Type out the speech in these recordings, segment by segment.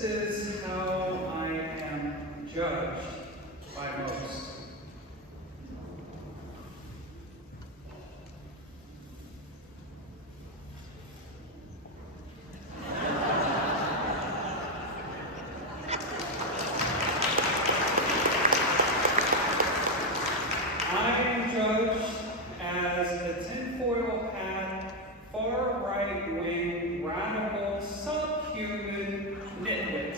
this is how I am judged by most. I am judged as a tinfoil hat, far right-wing, radical, subhuman nitwit.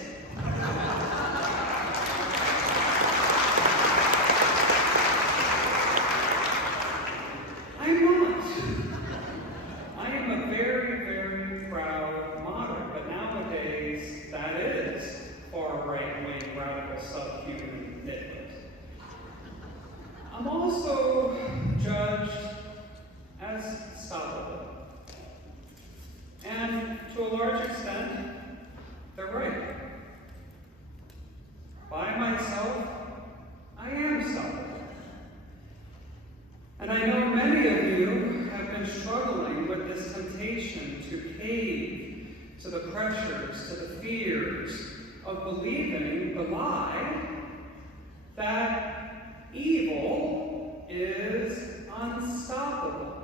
I'm not. I am a very, very proud moderate, but nowadays that is far right-wing, radical, subhuman nitwit. I'm also judged as stoppable. And to a large extent, they're right. By myself, I am stoppable. And I know many of you have been struggling with this temptation to cave to the pressures, to the fears of believing the lie that evil is unstoppable.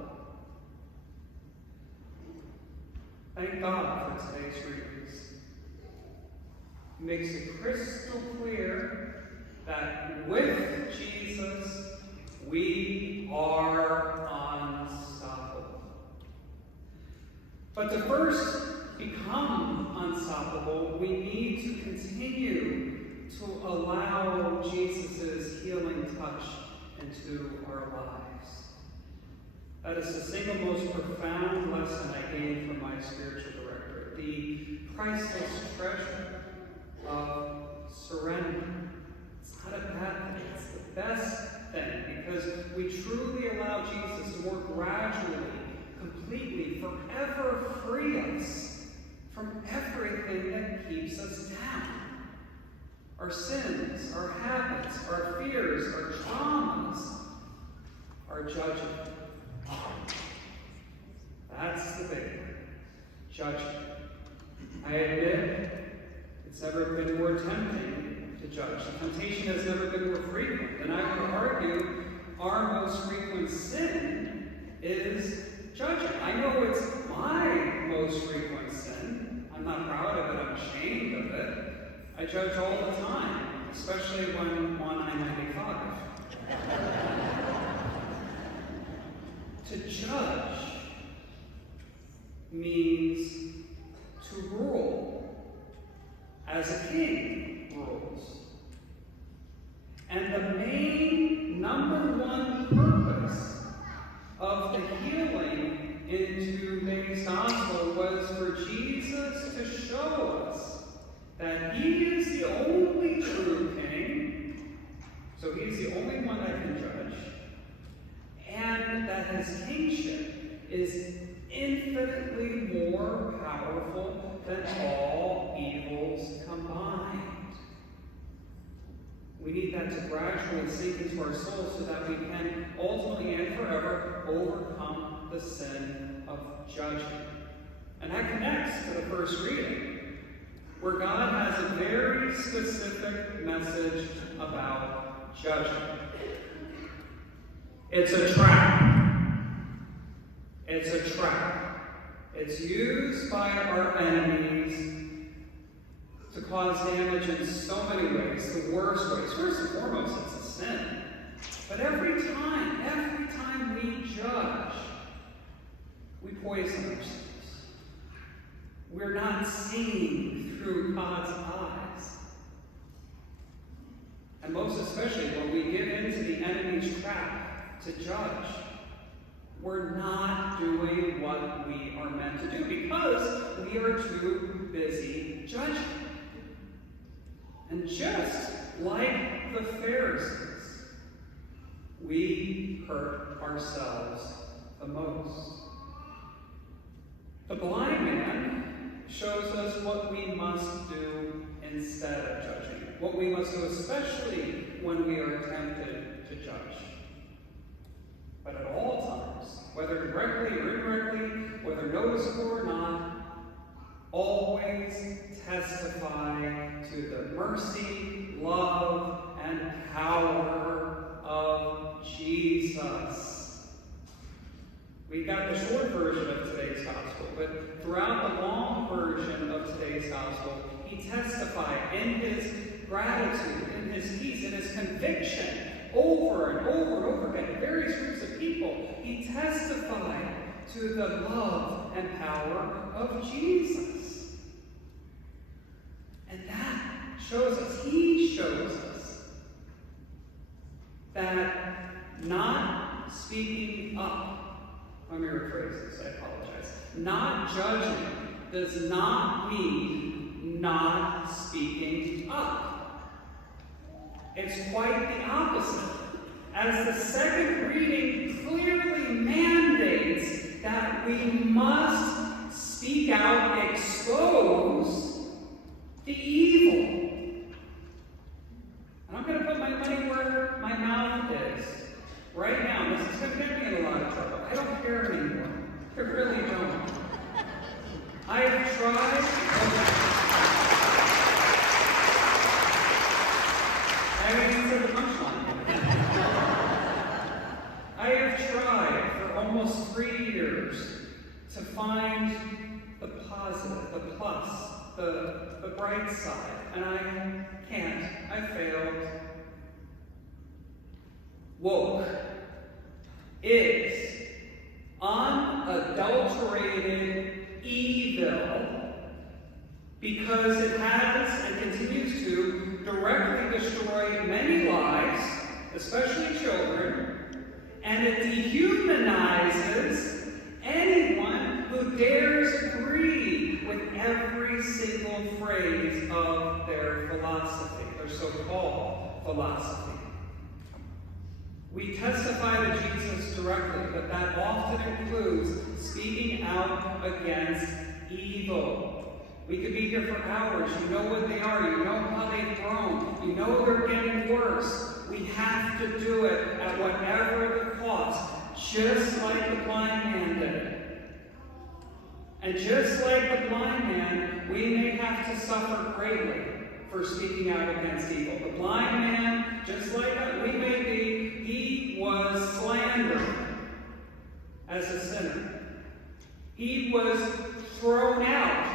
Thank God for today's readings. It makes it crystal clear that with Jesus, we are unstoppable. But to first become unstoppable, we need to continue to allow Jesus' healing touch into our lives. That is the single most profound lesson I gained from my spiritual director, the priceless treasure of surrender. It's not a bad thing, it's the best thing, because we truly allow Jesus to more gradually, completely, forever free us from everything that keeps us down. Our sins, our habits, our fears, our traumas, our judgment. That's the big one. Judgment. I admit it's never been more tempting to judge. The temptation has never been more frequent. And I would argue our most frequent sin is judging. I know it's my most frequent sin. I'm not proud of it. I'm ashamed of it. I judge all the time, especially when I'm on I-95. To judge means to rule as a king rules. And the main number one purpose of the healing in today's gospel was for Jesus to show us that he is the only true king, so he's the only one that can judge, and that his kingship is infinitely more powerful than all evils combined. We need that to gradually sink into our souls so that we can ultimately and forever overcome the sin of judgment. And that connects to the first reading, where God has a very specific message about judgment. It's a trap. It's a trap. It's used by our enemies to cause damage in so many ways, the worst ways. First and foremost, it's a sin. But every time we judge, we poison ourselves. We're not seeing through God's eyes. And most especially when we give into the enemy's trap to judge, we're not doing what we are meant to do because we are too busy judging. And just like the Pharisees, we hurt ourselves the most. The blind man shows us what we must do instead of judging. What we must do, especially when we are tempted to judge. But at all times, whether directly or indirectly, whether noticeable or not, always testify mercy, love, and power of Jesus. We got the short version of today's gospel, but throughout the long version of today's gospel, he testified in his gratitude, in his peace, in his conviction, over and over and over again, to various groups of people. He testified to the love and power of Jesus. And that shows us, he shows us, that not speaking up, let me rephrase this, I apologize. Not judging does not mean not speaking up. It's quite the opposite. As the second reading clearly mandates that we must speak out, expose the evil. And I'm going to put my money where my mouth is. Right now, this is going to get me in a lot of trouble. I don't care anymore. I really don't. I have tried. I haven't answered the punchline. I have tried for almost 3 years to find the positive, the plus, the bright side, and I can't. I failed. Woke is unadulterated evil because it has and continues to directly destroy many lives, especially children, and it dehumanizes anyone who dares agree with every single phrase of their philosophy, their so-called philosophy. We testify to Jesus directly, but that often includes speaking out against evil. We could be here for hours. You know what they are. You know how they've grown. You know they're getting worse. We have to do it at whatever the cost, just like the blind man did. And just like the blind man, we may have to suffer greatly for speaking out against evil. The blind man, just like we may be, he was slandered as a sinner. He was thrown out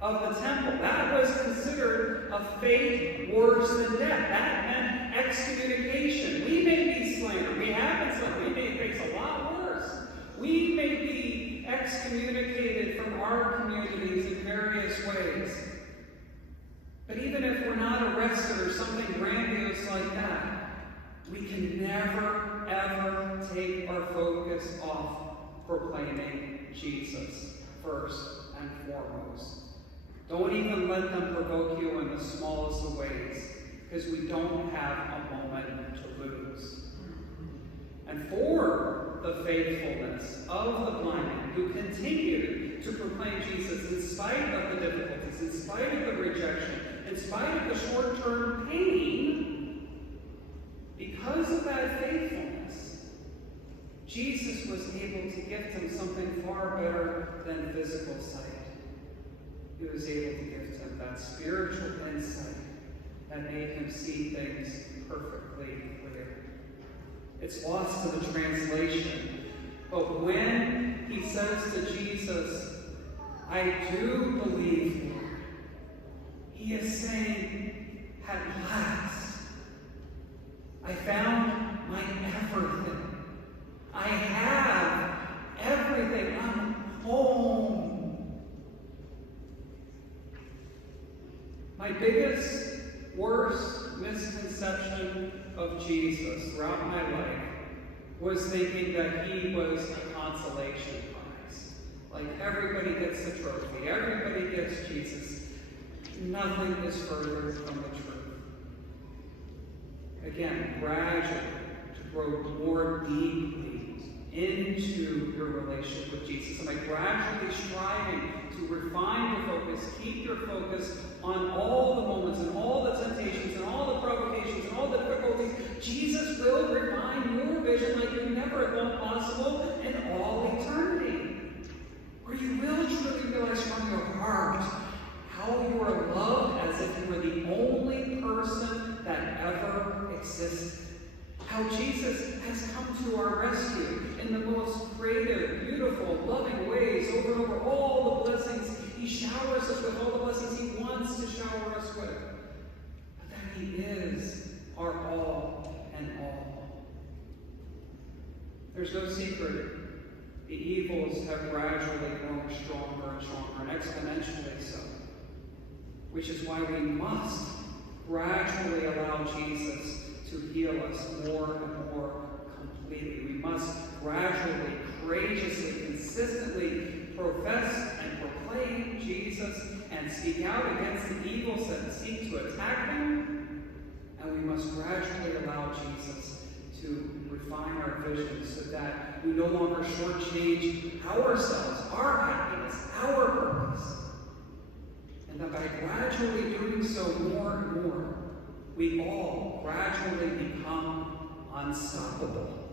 of the temple. That was considered a fate worse than death. That meant excommunication. We may be slandered. We have been slandered. We may face a lot worse. We may be excommunicated from our communities in various ways. But even if we're not arrested or something grandiose like that, we can never, ever take our focus off proclaiming Jesus first and foremost. Don't even let them provoke you in the smallest of ways, because we don't have a moment to lose. And for the faithfulness of the blind man who continued to proclaim Jesus in spite of the difficulties, in spite of the rejection, in spite of the short-term pain, because of that faithfulness, Jesus was able to gift him something far better than physical sight. He was able to gift him that spiritual insight that made him see things perfectly clear. It's lost to the translation. But when he says to Jesus, I do believe, Lord, he is saying, at last, I found my everything. I have everything. I'm home. My biggest, worst misconception of Jesus throughout my life was thinking that he was a consolation prize. Like everybody gets a trophy, everybody gets Jesus. Nothing is further from the truth. Again, gradually to grow more deeply into your relationship with Jesus. Am I gradually striving to refine your focus, keep your focus on all the moments and all the temptations and all the provocations and all the difficulties? Jesus will refine your vision like you never thought possible in all eternity. Where you will truly realize from your heart how you are loved as if you were the only how Jesus has come to our rescue in the most creative, beautiful, loving ways over and over all the blessings. He showers us with all the blessings he wants to shower us with. But that he is our all and all. There's no secret. The evils have gradually grown stronger and stronger, and exponentially so. Which is why we must gradually allow Jesus to heal us more and more completely. We must gradually, courageously, consistently profess and proclaim Jesus and speak out against the evils that seek to attack him. And we must gradually allow Jesus to refine our vision so that we no longer shortchange ourselves, our happiness, our purpose. And that by gradually doing so more and more, we all gradually become unstoppable.